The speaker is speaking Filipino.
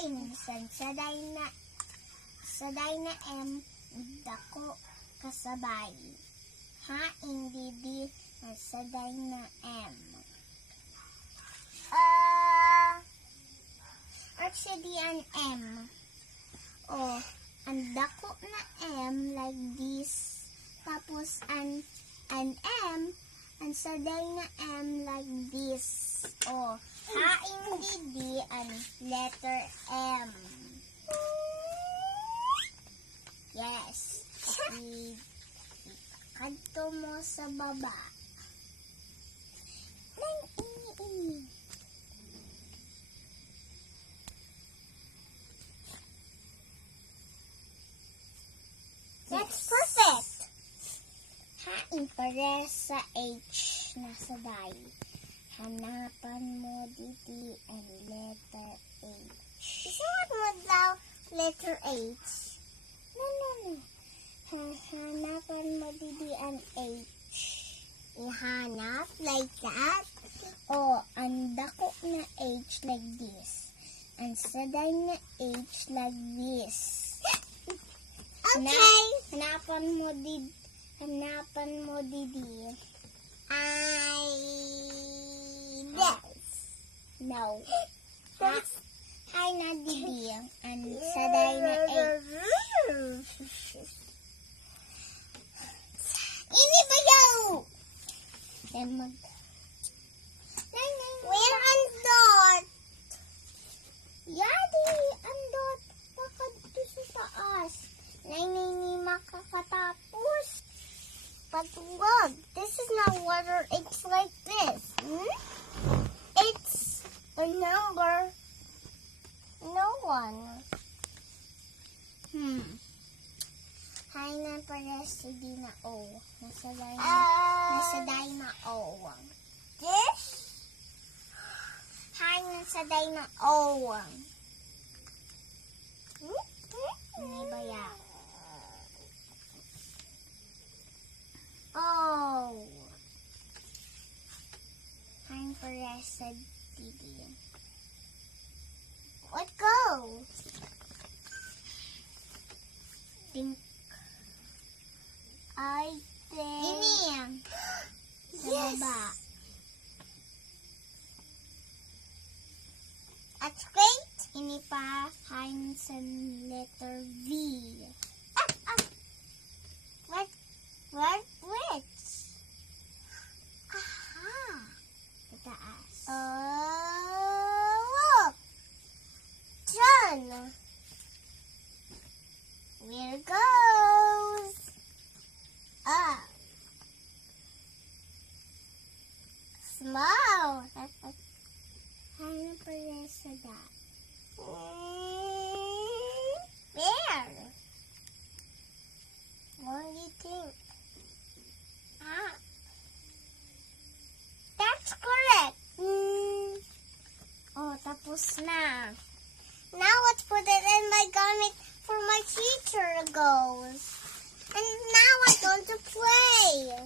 haing saday na M dako kasabay. Haing didi saday na M. Actually an M. Oh, ang dako na M like this. Tapos an M, ang saday na M like this. Oh, haing didi ang letter M. Yes. Kadto mo sa baba. Nang ini. That's perfect. Haing pares sa H na saday. Hanapan mo dito ang letter H. Isuot mo daw letter H. No. Hanapan mo dito ang H. Ihanap like that. O, ang dako na H like this. Ang saday na H like this. Okay. Hanapan mo didi. No. Hi na didi. Ang saday na H. Ini ba yaw? Where ang dot? Yadi, ang dot. Bakit ito sa taas? Ni makakatapos. Patuwag. This is not water. It's like this. It's a number. No one. Hay na pala di na O. Nasaday na O. This? Hay nasaday na O. Ano ba yan? Oh. Hay pala di. Let go. Think. I think. Ini yan. Yes. Baba. That's great. Ini pa hain sa letter V. Which? Aha. Itaas. Look. John. Where it goes? Up. Small. Ano pala sa that? Where? What do you think? That's correct. Oh, tapos na. Now let's put it in my garment for my teacher goes. And now I'm going to play.